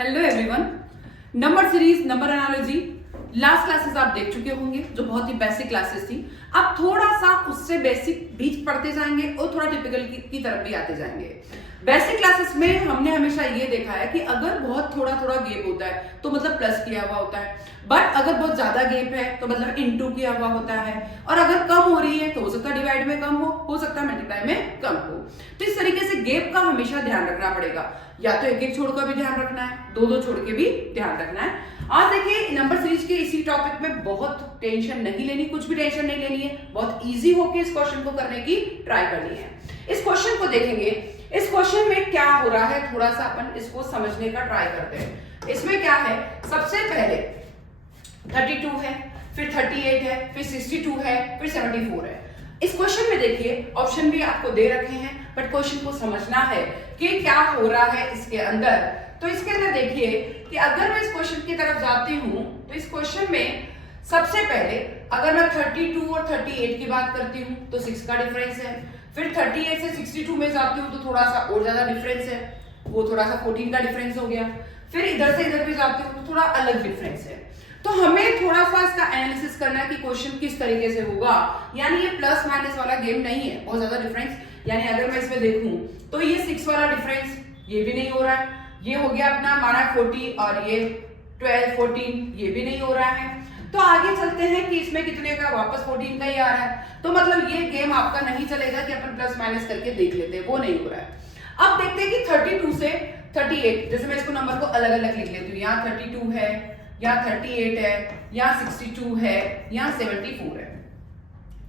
Hello everyone. Number series, number analogy last classes आप देख चुके होंगे जो बहुत ही बेसिक क्लासेस थी। अब थोड़ा सा उससे बेसिक भी पढ़ते जाएंगे और थोड़ा टिपिकल की तरफ भी आते जाएंगे। बेसिक क्लासेस में हमने हमेशा ये देखा है कि अगर बहुत थोड़ा थोड़ा गैप होता है तो मतलब प्लस किया हुआ होता है, बट अगर बहुत ज्यादा गैप है तो मतलब इनटू किया हुआ होता है, और अगर कम हो रही है तो हो सकता है डिवाइड में कम हो सकता है मल्टीप्लाई में कम हो। तो इस तरीके से गैप का हमेशा ध्यान रखना पड़ेगा, या तो एक एक छोड़ कर भी ध्यान रखना है, दो दो छोड़ के भी ध्यान रखना है। आज देखिए नंबर सीरीज के इसी टॉपिक में बहुत टेंशन नहीं लेनी, कुछ भी टेंशन नहीं लेनी है, बहुत इजी होके इस क्वेश्चन को करने की ट्राई करनी है। इस क्वेश्चन को देखेंगे, इस क्वेश्चन में क्या हो रहा है थोड़ा सा अपन इसको समझने का ट्राई करते हैं। इसमें क्या है, सबसे पहले 32 है, फिर 38 है, फिर 62 है, फिर 74 है। इस क्वेश्चन में देखिए ऑप्शन भी आपको दे रखे हैं, बट क्वेश्चन को समझना है कि क्या हो रहा है इसके अंदर। तो इसके अंदर देखिए कि अगर मैं इस क्वेश्चन की तरफ जाती हूं तो इस क्वेश्चन में सबसे पहले अगर मैं 32 और 38 की बात करती हूं तो 6 का डिफरेंस है, फिर 38 से 62 में जाती हूं तो थोड़ा सा और ज्यादा डिफरेंस है, वो थोड़ा सा 14 का डिफरेंस हो गया, फिर इधर से इधर भी जाती हूं तो थोड़ा अलग डिफरेंस है। तो हमें थोड़ा सा इसका एनालिसिस करना है कि क्वेश्चन किस तरीके से होगा, यानी ये प्लस माइनस वाला गेम नहीं है बहुत ज्यादा डिफरेंस। यानी अगर मैं इसमें देखूं तो ये 6 वाला डिफरेंस ये भी नहीं हो रहा है, ये हो गया अपना हमारा 40, और ये 12 14 ये भी नहीं हो रहा है। तो आगे चलते हैं कि इसमें कितने का, वापस 14 का ही आ रहा है, तो मतलब ये गेम आपका नहीं चलेगा कि अपन प्लस माइनस करके देख लेते हैं, वो नहीं हो रहा है। अब देखते हैं कि 32 से 38, जैसे मैं इसको नंबर को अलग अलग लिख लेती हूँ, यहाँ 32 है, यहाँ 38 है, यहाँ 62 है, यहाँ 74 है।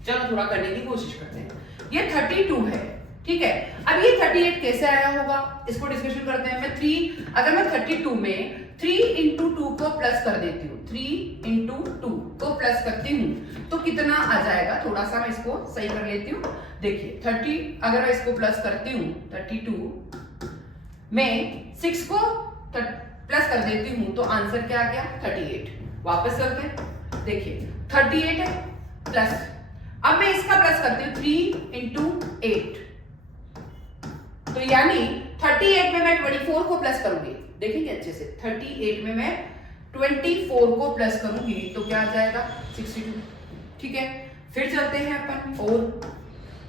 चलो थोड़ा करने की कोशिश करते हैं। ये 32 है, ठीक है। अब ये 38 कैसे आया होगा इसको डिस्कशन करते हैं। मैं 3, अगर मैं 32 में 3 इंटू 2 को प्लस कर देती हूँ, 3 इंटू 2 को प्लस करती हूँ तो कितना आ जाएगा, थोड़ा सा मैं इसको सही कर लेती हूँ। देखिए 30, अगर मैं इसको प्लस करती हूँ 32 में 6 को प्लस कर देती हूँ तो आंसर क्या आ गया 38। वापस करते हैं, देखिए 38 है प्लस, अब मैं इसका प्लस करती हूँ 3 इंटू 8, तो यानी 38 में मैं 24 को प्लस करूंगी, देखेंगे अच्छे से, 38 में मैं 24 को प्लस करूंगी तो क्या आ जाएगा 62, ठीक है। फिर चलते हैं अपन और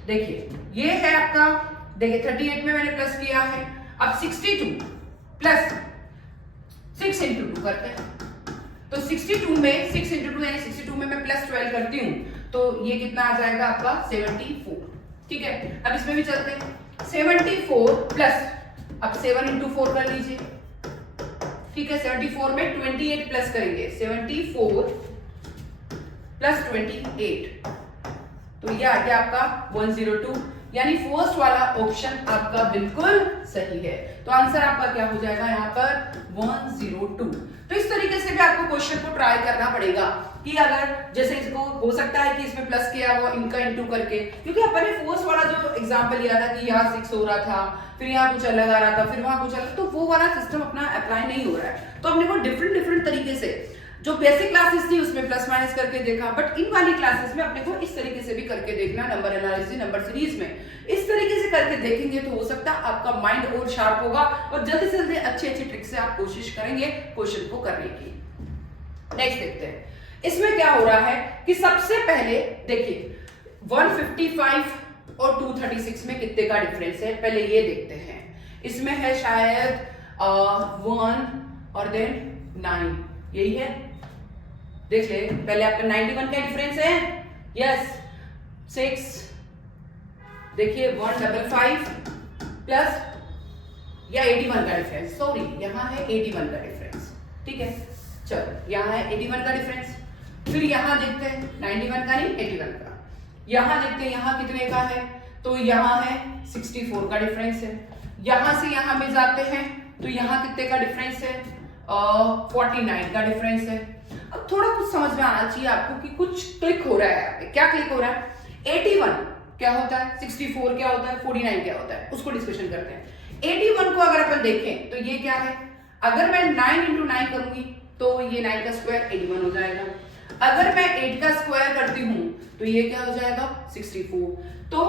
देखिए ये है आपका, देखिए 38 में मैंने प्लस किया है, अब 62 प्लस 6 इंटू 2 करते हैं, तो 62 में 6 इंटू 2 यानी 62 में मैं प्लस 12 करती हूँ तो ये कितना आ जाएगा आपका 74, ठीक है। अब इसमें भी चलते हैं, 74 प्लस, अब 7 इंटू 4 कर लीजिए, ठीक है। 74 में 28 प्लस करेंगे, 74 प्लस 28, तो ये आ गया आपका 102, यानी फर्स्ट वाला ऑप्शन आपका बिल्कुल सही है। तो आंसर आपका क्या हो जाएगा यहाँ पर 102। तो इस तरीके से भी आपको क्वेश्चन को ट्राई करना पड़ेगा कि अगर जैसे इसको हो सकता है कि इसमें प्लस किया हुआ इनका इंटू करके, क्योंकि अपन ने फर्स्ट वाला जो एग्जांपल लिया था कि यहाँ 6 हो रहा था, फिर यहाँ कुछ अलग आ रहा था, फिर वहां कुछ अलग, तो वो वाला सिस्टम अपना अप्लाई नहीं हो रहा है। तो हमने वो डिफरेंट तरीके से जो बेसिक क्लासेस थी उसमें प्लस माइनस करके देखा, बट इन वाली क्लासेस में अपने को इस तरीके से भी करके देखना, नंबर एनालिसिस नंबर सीरीज में इस तरीके से करके देखेंगे तो हो सकता है आपका माइंड और शार्प होगा और जल्दी से जल्दी अच्छी ट्रिक से आप कोशिश करेंगे क्वेश्चन को करने की। नेक्स्ट देखते हैं इसमें क्या हो रहा है कि सबसे पहले देखिए 155 और 236 में कितने का डिफरेंस है, पहले ये देखते हैं। इसमें है शायद 1 और देन 9, यही है, देख ले पहले आपका 91 का डिफरेंस है, यस 6, देखिए 155 प्लस या 81 का डिफरेंस, सॉरी यहाँ है 81 का डिफरेंस, ठीक है। चलो यहाँ है 81 का डिफरेंस, फिर यहाँ देखते हैं 91 का नहीं 81 का, यहाँ देखते हैं यहाँ कितने का है, तो यहाँ है 64 का डिफरेंस है। यहाँ से यहाँ में जाते हैं तो यहाँ कितने का डिफरेंस है 49 का डिफरेंस है। अब थोड़ा कुछ समझ में आना चाहिए आपको कि कुछ क्लिक हो रहा है यहाँ पे, क्या क्लिक हो रहा है, 81 क्या होता है, 64 क्या होता है, 49 क्या होता है, उसको डिस्कशन करते हैं। 81 को अगर अपन देखें तो ये क्या है, अगर मैं 9 इंटू 9 करूंगी तो ये 9 का स्क्वायर 81 हो जाएगा, अगर मैं 8 का स्क्वायर करती हूँ तो ये क्या हो जाएगा 64, तो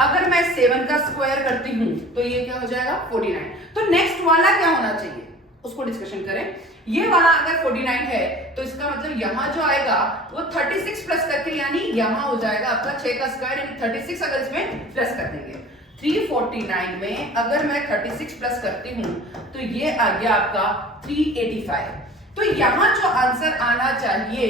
अगर मैं 7 का स्क्वायर करती हूँ तो ये क्या हो जाएगा 49। तो नेक्स्ट वाला क्या होना चाहिए, उसको डिस्कशन करें। ये वाला अगर 49 है तो इसका मतलब यहां जो आएगा वो 36 प्लस करके, यानी यहां हो जाएगा आपका 6 का स्क्वायर, यानी 36 अगर इसमें प्लस कर देंगे 349 में अगर मैं 36 प्लस करती हूं तो ये आ गया आपका 385। तो यहां जो आंसर आना चाहिए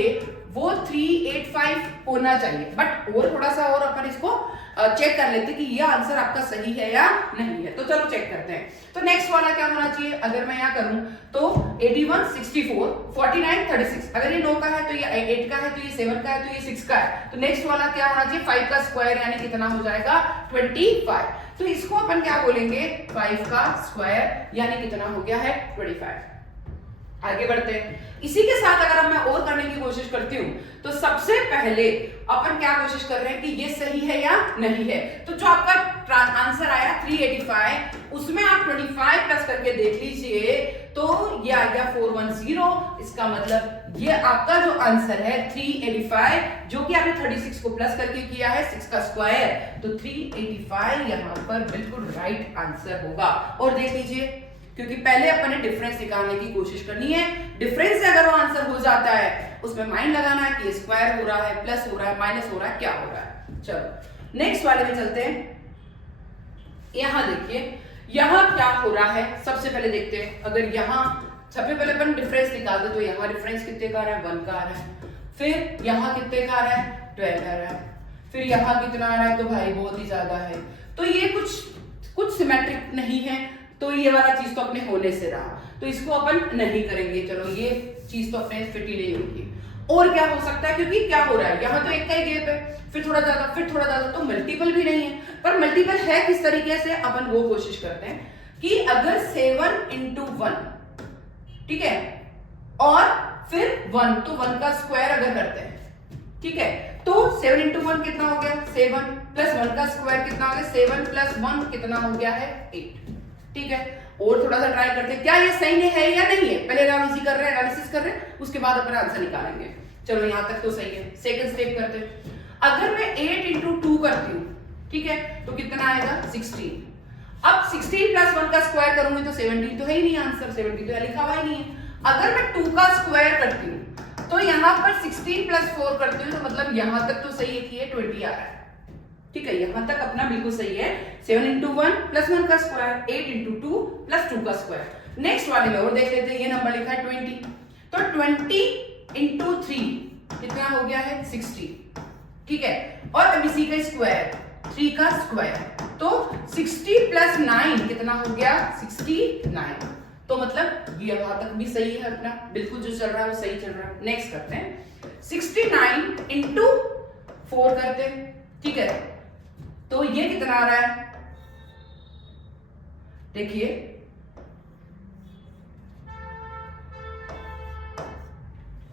वो 385 होना चाहिए, बट और थोड़ा सा और अपन इसको चेक कर लेते कि ये आंसर आपका सही है या नहीं है। तो चलो चेक करते हैं। तो नेक्स्ट वाला क्या होना चाहिए, अगर मैं यहाँ करूं तो 81 64 49 36, अगर ये 9 का है तो ये 8 का है, तो ये 7 का है, तो ये 6 का है, तो नेक्स्ट वाला क्या होना चाहिए 5 का स्क्वायर, यानी कितना हो जाएगा 25। तो इसको अपन क्या बोलेंगे 5 का स्क्वायर, यानी कितना हो गया है 25। आगे बढ़ते हैं। इसी के साथ अगर मैं और करने की कोशिश करती हूं तो सबसे पहले अपन क्या कोशिश कर रहे हैं कि ये सही है या नहीं है। तो जो आपका आंसर आया 385, उसमें आप 25 प्लस करके देख लीजिए तो ये आ गया 410। इसका मतलब ये आपका जो आंसर है 385, जो कि आपने 36 को प्लस करके किया है 6 का स्क्वायर, तो 385 यहां पर बिल्कुल राइट आंसर होगा। और देख लीजिए, क्योंकि पहले अपन ने डिफरेंस निकालने की कोशिश करनी है, डिफरेंस से अगर वो आंसर हो जाता है उसमें माइंड लगाना है कि स्क्वायर हो रहा है, प्लस हो रहा है, माइनस हो रहा है, क्या हो रहा है। चलो नेक्स्ट वाले में चलते हैं। यहां देखिए यहां क्या हो रहा है, सबसे पहले देखते हैं। अगर यहां सबसे पहले अपन डिफरेंस निकाल दे तो यहां डिफरेंस कितने का आ रहा है 1 का आ रहा है, फिर यहां कितने का आ रहा है 12 आ रहा है, फिर यहां कितना आ रहा है तो भाई बहुत ही ज्यादा है। तो ये कुछ सिमेट्रिक नहीं है, तो ये वाला चीज तो अपने होने से रहा, तो इसको अपन नहीं करेंगे। चलो ये चीज तो अपने फिट ही नहीं होगी। और क्या हो सकता है, क्योंकि क्या हो रहा है यहाँ तो एक का ही गैप है, फिर थोड़ा ज्यादा, फिर थोड़ा ज्यादा, तो मल्टीपल भी नहीं है। पर मल्टीपल है किस तरीके से, अपन वो कोशिश करते हैं कि अगर 7 into 1, ठीक है, और फिर 1, तो 1 का स्क्वायर अगर करते हैं, ठीक है, तो 7 into 1 कितना हो गया 7, प्लस 1 का स्क्वायर कितना हो गया 7 प्लस 1 कितना हो गया है 8, ठीक है। और थोड़ा सा ट्राई करते हैं क्या ये सही है या नहीं है, पहले एनालिसिस कर रहे हैं, उसके बाद अपन आंसर निकालेंगे। चलो यहां तक तो सही है। सेकंड स्टेप करते हैं। अगर मैं 8 into 2 करती हूँ, ठीक है, तो कितना आएगा 16। अब 16 प्लस 1 का स्क्वायर करूंगी तो 17 तो है ही नहीं आंसर, 17 तो लिखा हुआ ही नहीं है। अगर मैं 2 का स्क्वायर करती हूँ तो यहाँ पर 16 प्लस 4 करती हूँ, तो मतलब यहां तक तो सही है कि ये 20 आ रहा है, ठीक है, यहां तक अपना बिल्कुल सही है। 7 into 1 प्लस 1 का स्क्वायर, 8 into 2 प्लस 2 का स्क्वायर। नेक्स्ट वाले में और देख लेते हैं, ये नंबर लिखा है 20, तो 20 into 3 कितना हो गया है 60, ठीक है, और अब इसी का स्क्वायर 3 का स्क्वायर, तो 60 प्लस 9 कितना हो गया 69। तो मतलब ये वहां तक भी सही है अपना, बिल्कुल जो चल रहा है वो सही चल रहा है। नेक्स्ट करते हैं 69 into 4 करते हैं, ठीक है, तो ये कितना आ रहा है देखिए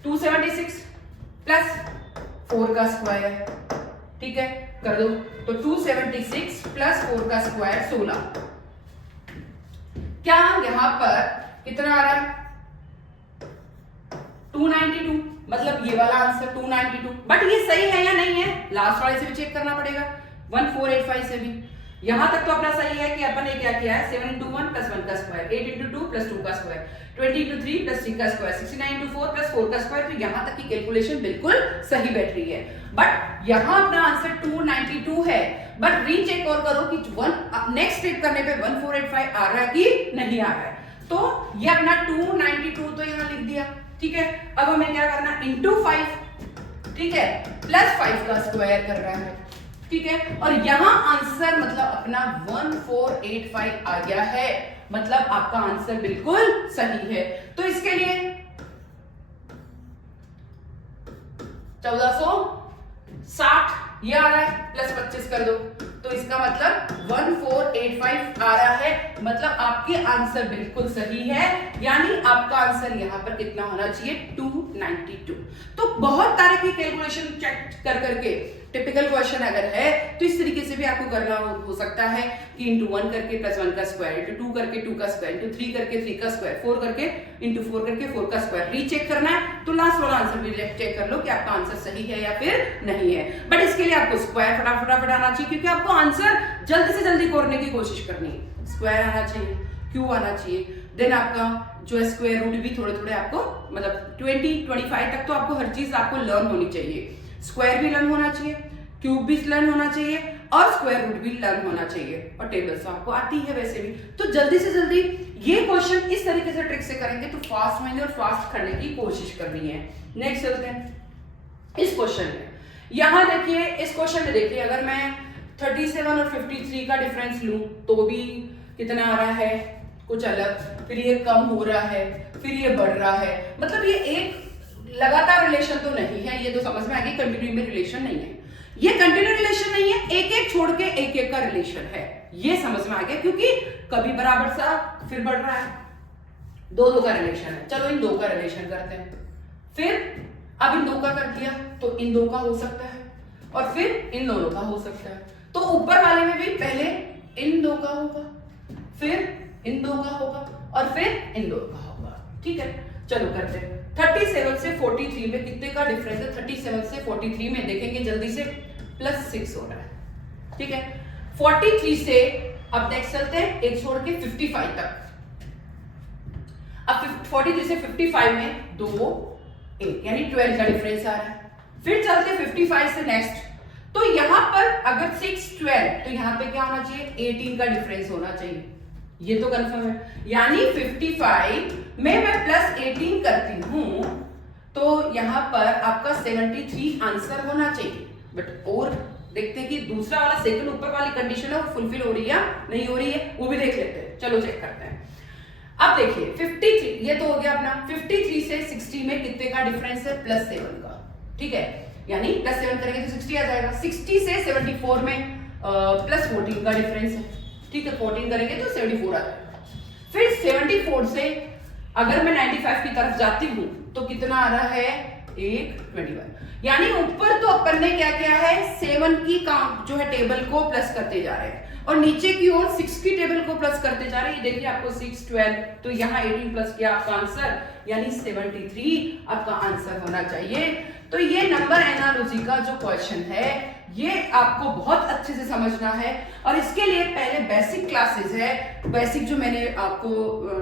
276 प्लस 4 का स्क्वायर, ठीक है, कर दो, तो 276 प्लस 4 का स्क्वायर 16। क्या यहां पर कितना आ रहा है 292, मतलब ये वाला आंसर 292। बट ये सही है या नहीं है, लास्ट वाले से भी चेक करना पड़ेगा, 1485 से भी। यहां तक तो अपना सही है कि अपन ने क्या किया है 7 into 1 प्लस 1 का स्क्वायर, 8 into 2 प्लस 2 का स्क्वायर, 20 into 3 प्लस 3 का स्क्वायर, 69 into 4 प्लस 4 का स्क्वायर। तो यहां तक की कैलकुलेशन बिल्कुल सही बैठ रही है। बट यहां अपना आंसर 292 है, बट रीचेक और करो कि नेक्स्ट स्टेप करने पे 1485 आ रहा है कि नहीं आ रहा है। तो ये अपना 292 तो यहां लिख दिया, ठीक है। अब हमें क्या करना into 5, ठीक है, प्लस 5 का स्क्वायर कर रहा है, ठीक है, और यहां आंसर मतलब अपना 1485 आ गया है, मतलब आपका आंसर बिल्कुल सही है। तो इसके लिए 1460 ये आ रहा है, प्लस 25 कर दो, तो इसका मतलब 1485 आ रहा है, मतलब आपके आंसर बिल्कुल सही है, यानी आपका आंसर यहां पर कितना होना चाहिए 292। तो बहुत तरह की कैलकुलेशन चेक कर करके टिपिकल क्वेश्चन अगर है तो इस तरीके से भी आपको करना हो सकता है कि into 1 करके प्लस 1 का स्क्वायर, into 2 करके 2 का स्क्वायर, into 3 करके 3 का स्क्वायर, 4 करके into 4 करके 4 का स्क्वायर। रीचेक करना है तो लास्ट वाला आंसर भी चेक कर लो कि आपका आंसर सही है या फिर नहीं है। बट इसके लिए आपको स्क्वायर फटाफट आना चाहिए, क्योंकि आपको आंसर जल्दी से जल्दी करने की कोशिश करनी है। स्क्वायर आना चाहिए, क्यू आना चाहिए, देन आपका जो है स्क्वायर रूट भी थोड़े थोड़े आपको मतलब 20-25 तक तो आपको हर चीज आपको लर्न होनी चाहिए। स्क्वायर भी लर्न होना चाहिए, क्यूब भी लर्न होना चाहिए और स्क्वायर रूट भी लर्न होना चाहिए, और टेबल्स तो आपको आती है वैसे भी। तो जल्दी से जल्दी ये क्वेश्चन इस तरीके से ट्रिक से करेंगे तो फास्ट होंगे और फास्ट करने की कोशिश करनी है। नेक्स्ट चलते हैं इस क्वेश्चन में। यहां देखिए इस क्वेश्चन में देखिए, अगर मैं 37 और 53 का डिफरेंस लूं तो भी कितना आ रहा है, कुछ अलग, फिर ये कम हो रहा है, फिर ये बढ़ रहा है, मतलब ये एक लगातार रिलेशन तो नहीं है, ये तो समझ में आ गई कंटिन्यू में रिलेशन नहीं है, ये कंटिन्यू रिलेशन नहीं है, एक एक छोड़ के एक एक का रिलेशन है, ये समझ में आ गया, क्योंकि कभी बराबर सा फिर बढ़ रहा है, दो का रिलेशन है। चलो इन दो का रिलेशन करते हैं, फिर अब इन दो का कर दिया तो इन दो का हो सकता है, और फिर इन दोनों का हो सकता है। तो ऊपर वाले में भी पहले इन दो का होगा, फिर इन दो का होगा, और फिर इन दो का होगा। ठीक है, चलो करते हैं। 37 से 43 में कितने का डिफरेंस है? 37 से 43 में देखेंगे जल्दी से +6 हो रहा है। ठीक है, 43 से अब नेक्स्ट चलते हैं एक छोड़ के 55 तक। अब 43 से 55 में 2 1 यानी 12 का डिफरेंस आ रहा है। फिर चलते 55 से नेक्स्ट, तो यहां पर अगर 6 12 तो यहां पे क्या होना चाहिए? 18 का डिफरेंस होना चाहिए, ये तो कंफर्म है। यानी 55 में मैं +18 करती हूं तो यहां पर आपका 73 आंसर होना चाहिए। बट और देखते हैं कि दूसरा वाला सेकंड ऊपर वाली कंडीशन है वो फुलफिल हो रही है या नहीं हो रही है, वो भी देख लेते हैं। चलो चेक करते हैं। अब देखिए 53 ये तो हो गया अपना। 53 से 60 में कितने का डिफरेंस है? +7 का। ठीक है, यानी +7 करेंगे तो 60 आ जाएगा। 60 से 74 में +14 का डिफरेंस है। ठीक है, 14 करेंगे तो 74 आ जाएगा। फिर 74 से अगर मैं 95 की तरफ जाती हूं तो कितना आ रहा है? 21। यानी ऊपर तो अपन ने क्या किया है? 7 की काउंट जो है टेबल को प्लस करते जा रहे हैं, और नीचे की ओर 6 की टेबल को प्लस करते जा रहे हैं। ये देखिए आपको 6 12 तो यहाँ 18 प्लस किया आपका आंसर, यानी 73 आपका आंसर होना चाहिए। तो ये नंबर एनालॉजी का जो क्वेश्चन है ये आपको बहुत अच्छे से समझना है, और इसके लिए पहले बेसिक क्लासेस है। बेसिक जो मैंने आपको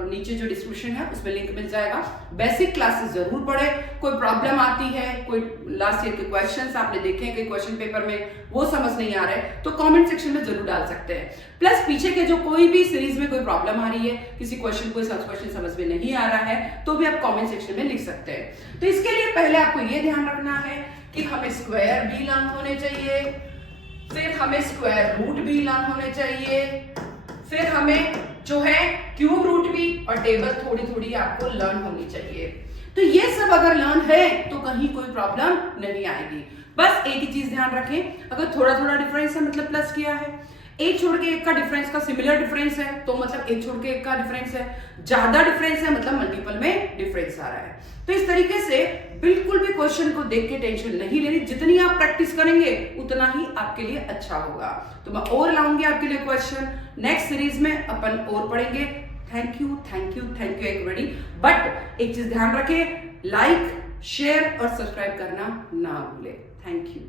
नीचे जो डिस्क्रिप्शन है उसमें लिंक मिल जाएगा, बेसिक क्लासेस जरूर पढ़े। कोई प्रॉब्लम आती है, कोई लास्ट ईयर के क्वेश्चंस आपने देखे हैं कि क्वेश्चन पेपर में वो समझ नहीं आ रहा है तो कमेंट सेक्शन में जरूर डाल सकते हैं। प्लस पीछे के जो कोई भी सीरीज में कोई प्रॉब्लम आ रही है, किसी क्वेश्चन कोई सब क्वेश्चन समझ में नहीं आ रहा है तो भी आप कमेंट सेक्शन में लिख सकते हैं। तो इसके लिए पहले आपको ये ध्यान रखना है कि हमें स्क्वायर भी लर्न होने चाहिए, फिर हमें स्क्वायर रूट भी लर्न होने चाहिए, फिर हमें जो है क्यूब रूट भी, और टेबल थोड़ी थोड़ी आपको लर्न होनी चाहिए। तो ये सब अगर लर्न है तो कहीं कोई प्रॉब्लम नहीं आएगी। बस एक ही चीज ध्यान रखें, अगर थोड़ा थोड़ा डिफरेंस है मतलब प्लस किया है, एक छोड़ के एक का डिफरेंस का सिमिलर डिफरेंस है तो मतलब एक छोड़ के एक का डिफरेंस है, ज्यादा डिफरेंस है मतलब मल्टीपल में डिफरेंस आ रहा है। तो इस तरीके से बिल्कुल भी क्वेश्चन को देख के टेंशन नहीं लेनी, जितनी आप प्रैक्टिस करेंगे उतना ही आपके लिए अच्छा होगा। तो मैं और लाऊंगी आपके लिए क्वेश्चन नेक्स्ट सीरीज में, अपन और पढ़ेंगे। Thank you everybody. बट एक चीज ध्यान रखें, लाइक शेयर और सब्सक्राइब करना ना भूले। Thank you.